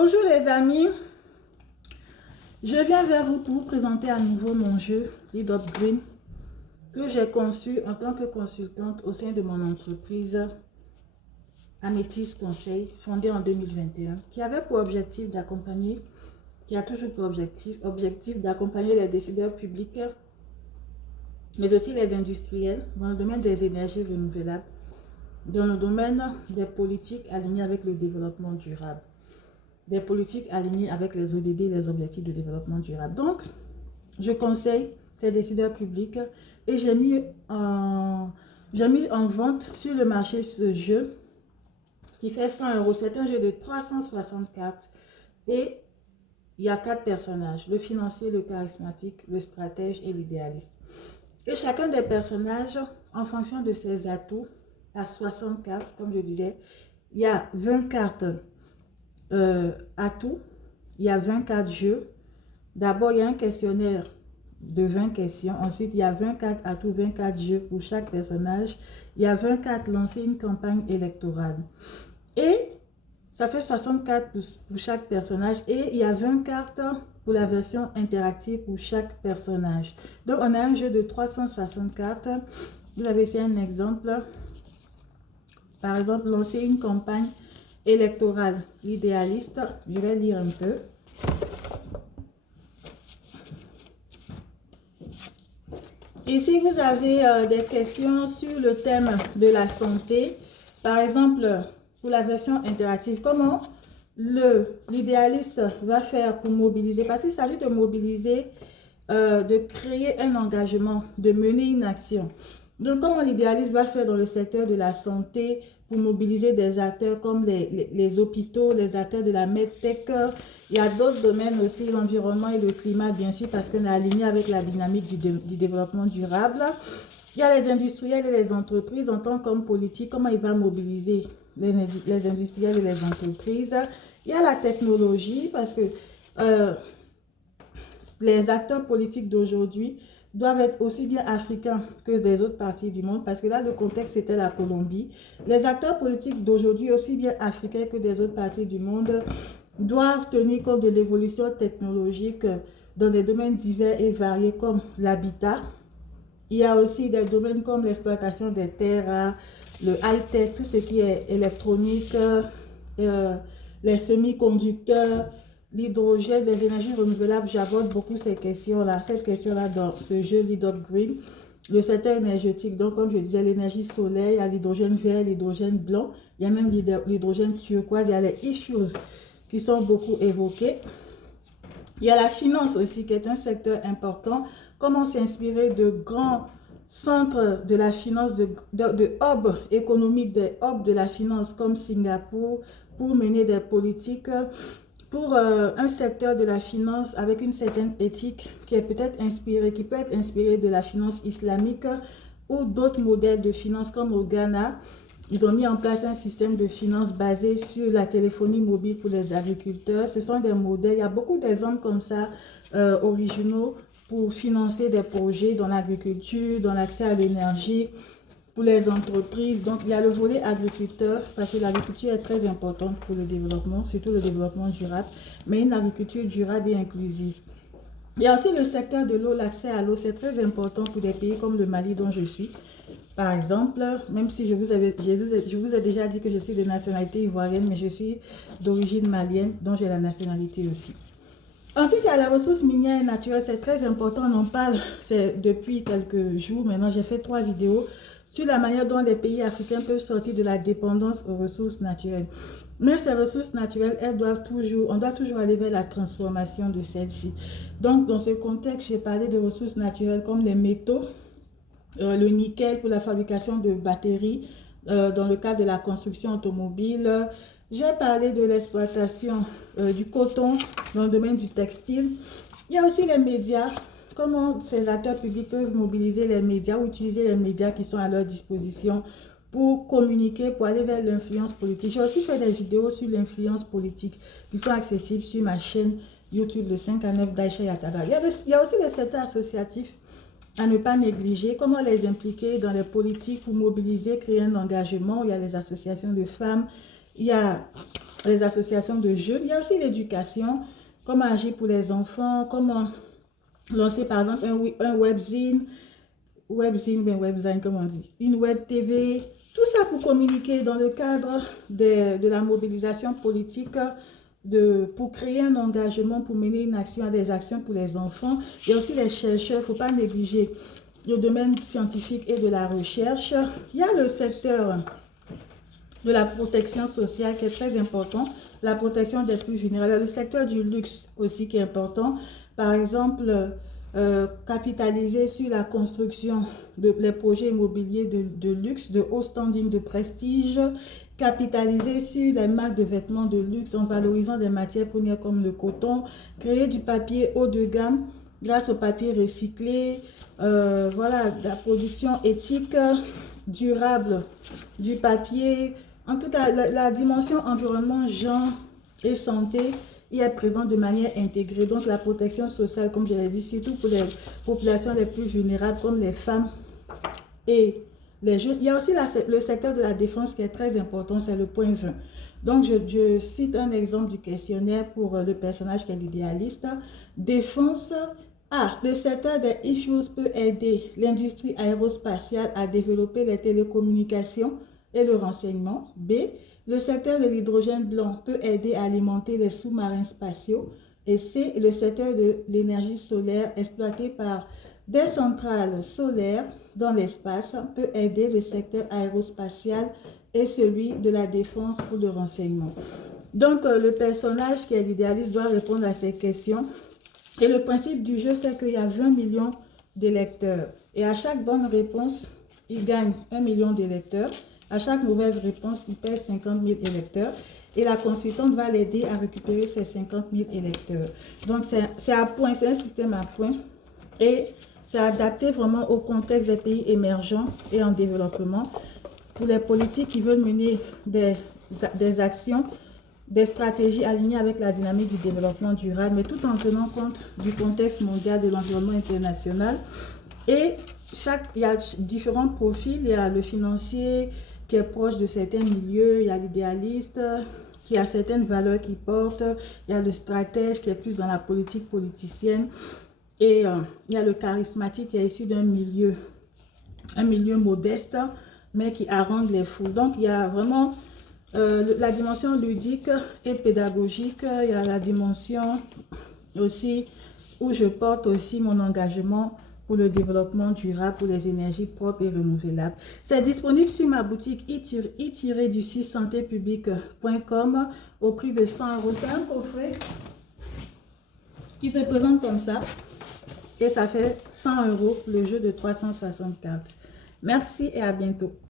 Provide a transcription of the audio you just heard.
Bonjour les amis, je viens vers vous pour vous présenter à nouveau mon jeu Lead Up Green que j'ai conçu en tant que consultante au sein de mon entreprise Améthys Conseil, fondée en 2021, qui avait pour objectif d'accompagner, qui a toujours pour objectif d'accompagner les décideurs publics, mais aussi les industriels dans le domaine des énergies renouvelables, dans le domaine des politiques alignées avec le développement durable. Des politiques alignées avec les ODD, les objectifs de développement durable. Donc, je conseille ces décideurs publics et j'ai mis en vente sur le marché ce jeu qui fait 100 €. C'est un jeu de 364 et il y a 4 personnages, le financier, le charismatique, le stratège et l'idéaliste. Et chacun des personnages, en fonction de ses atouts, a 64, comme je disais, il y a 20 cartes atouts, il y a 24 jeux. D'abord, il y a un questionnaire de 20 questions. Ensuite, il y a 24 atouts, 24 jeux pour chaque personnage. Il y a 24 lancer une campagne électorale. Et ça fait 64 pour chaque personnage. Et il y a 20 cartes pour la version interactive pour chaque personnage. Donc, on a un jeu de 364. Vous avez ici un exemple. Par exemple, lancer une campagne électorale, l'idéaliste. Je vais lire un peu. Ici, vous avez des questions sur le thème de la santé. Par exemple, pour la version interactive, comment l'idéaliste va faire pour mobiliser? Parce qu'il s'agit de mobiliser, de créer un engagement, de mener une action. Donc, comment l'idéaliste va faire dans le secteur de la santé pour mobiliser des acteurs comme les hôpitaux, les acteurs de la medtech. Il y a d'autres domaines aussi, l'environnement et le climat, bien sûr, parce qu'on est aligné avec la dynamique du développement durable. Il y a les industriels et les entreprises en tant qu'homme politique, comment il va mobiliser les industriels et les entreprises. Il y a la technologie, parce que les acteurs politiques d'aujourd'hui doivent être aussi bien africains que des autres parties du monde, parce que là, le contexte, c'était la Colombie. Les acteurs politiques d'aujourd'hui, aussi bien africains que des autres parties du monde, doivent tenir compte de l'évolution technologique dans des domaines divers et variés comme l'habitat. Il y a aussi des domaines comme l'exploitation des terres, le high-tech, tout ce qui est électronique, les semi-conducteurs, l'hydrogène, les énergies renouvelables. J'aborde beaucoup ces questions-là, cette question-là dans ce jeu Lead Up Green. Le secteur énergétique, donc comme je disais, l'énergie solaire, il y a l'hydrogène vert, l'hydrogène blanc, il y a même l'hydrogène turquoise, il y a les issues qui sont beaucoup évoqués. Il y a la finance aussi, qui est un secteur important. Comment s'inspirer de grands centres de la finance, de hubs économiques, des hubs de la finance comme Singapour, pour mener des politiques pour un secteur de la finance avec une certaine éthique qui est peut-être inspirée, qui peut être inspirée de la finance islamique ou d'autres modèles de finance comme au Ghana. Ils ont mis en place un système de finance basé sur la téléphonie mobile pour les agriculteurs. Ce sont des modèles, il y a beaucoup d'exemples comme ça, originaux, pour financer des projets dans l'agriculture, dans l'accès à l'énergie, pour les entreprises. Donc, il y a le volet agriculteur, parce que l'agriculture est très importante pour le développement, surtout le développement durable, mais une agriculture durable et inclusive. Il y a aussi le secteur de l'eau, l'accès à l'eau, c'est très important pour des pays comme le Mali dont je suis. Par exemple, même si je vous ai déjà dit que je suis de nationalité ivoirienne, mais je suis d'origine malienne, dont j'ai la nationalité aussi. Ensuite, il y a la ressource minière et naturelle, c'est très important, on en parle depuis quelques jours. Maintenant, j'ai fait 3 vidéos sur la manière dont les pays africains peuvent sortir de la dépendance aux ressources naturelles. Mais ces ressources naturelles, on doit toujours aller vers la transformation de celles-ci. Donc, dans ce contexte, j'ai parlé de ressources naturelles comme les métaux, le nickel pour la fabrication de batteries, dans le cadre de la construction automobile. J'ai parlé de l'exploitation du coton dans le domaine du textile. Il y a aussi les médias, comment ces acteurs publics peuvent mobiliser les médias ou utiliser les médias qui sont à leur disposition pour communiquer, pour aller vers l'influence politique. J'ai aussi fait des vidéos sur l'influence politique qui sont accessibles sur ma chaîne YouTube de 5 à 9 d'Aïcha Yataga. Il y a aussi le secteur associatif à ne pas négliger, comment les impliquer dans les politiques pour mobiliser, créer un engagement. Il y a les associations de femmes, il y a les associations de jeunes. Il y a aussi l'éducation, comment agir pour les enfants, comment lancer par exemple un webzine, comme on dit, une web TV, tout ça pour communiquer dans le cadre de la mobilisation politique, pour créer un engagement, pour mener une action, des actions pour les enfants. Il y a aussi les chercheurs, il ne faut pas négliger le domaine scientifique et de la recherche. Il y a le secteur de la protection sociale qui est très important, la protection des plus vulnérables, le secteur du luxe aussi qui est important. Par exemple, capitaliser sur la construction les projets immobiliers de luxe, de haut standing, de prestige, capitaliser sur les marques de vêtements de luxe en valorisant des matières premières comme le coton, créer du papier haut de gamme grâce au papier recyclé, voilà, la production éthique, durable du papier. En tout cas, la dimension environnement, genre et santé y est présente de manière intégrée. Donc, la protection sociale, comme je l'ai dit, surtout pour les populations les plus vulnérables, comme les femmes et les jeunes. Il y a aussi le secteur de la défense qui est très important, c'est le point 20. Donc, je cite un exemple du questionnaire pour le personnage qui est l'idéaliste. Défense. A. Le secteur des issues peut aider l'industrie aérospatiale à développer les télécommunications et le renseignement. B. Le secteur de l'hydrogène blanc peut aider à alimenter les sous-marins spatiaux. Et C. Le secteur de l'énergie solaire exploitée par des centrales solaires dans l'espace peut aider le secteur aérospatial et celui de la défense pour le renseignement. Donc, le personnage qui est l'idéaliste doit répondre à ces questions. Et le principe du jeu, c'est qu'il y a 20 millions d'électeurs. Et à chaque bonne réponse, il gagne 1 million d'électeurs. À chaque mauvaise réponse, il perd 50 000 électeurs. Et la consultante va l'aider à récupérer ces 50 000 électeurs. Donc, c'est à point, c'est un système à point. Et c'est adapté vraiment au contexte des pays émergents et en développement. Pour les politiques qui veulent mener des actions, des stratégies alignées avec la dynamique du développement durable, mais tout en tenant compte du contexte mondial de l'environnement international. Et il y a différents profils. Il y a le financier qui est proche de certains milieux, il y a l'idéaliste qui a certaines valeurs qu'il porte, il y a le stratège qui est plus dans la politique politicienne, et il y a le charismatique qui est issu d'un milieu modeste, mais qui harangue les foules. Donc, il y a vraiment la dimension ludique et pédagogique. Il y a la dimension aussi où je porte aussi mon engagement pour le développement durable, pour les énergies propres et renouvelables. C'est disponible sur ma boutique i-santépublique.com au prix de 100 €. C'est un coffret qui se présente comme ça et ça fait 100 € le jeu de 360 cartes. Merci et à bientôt.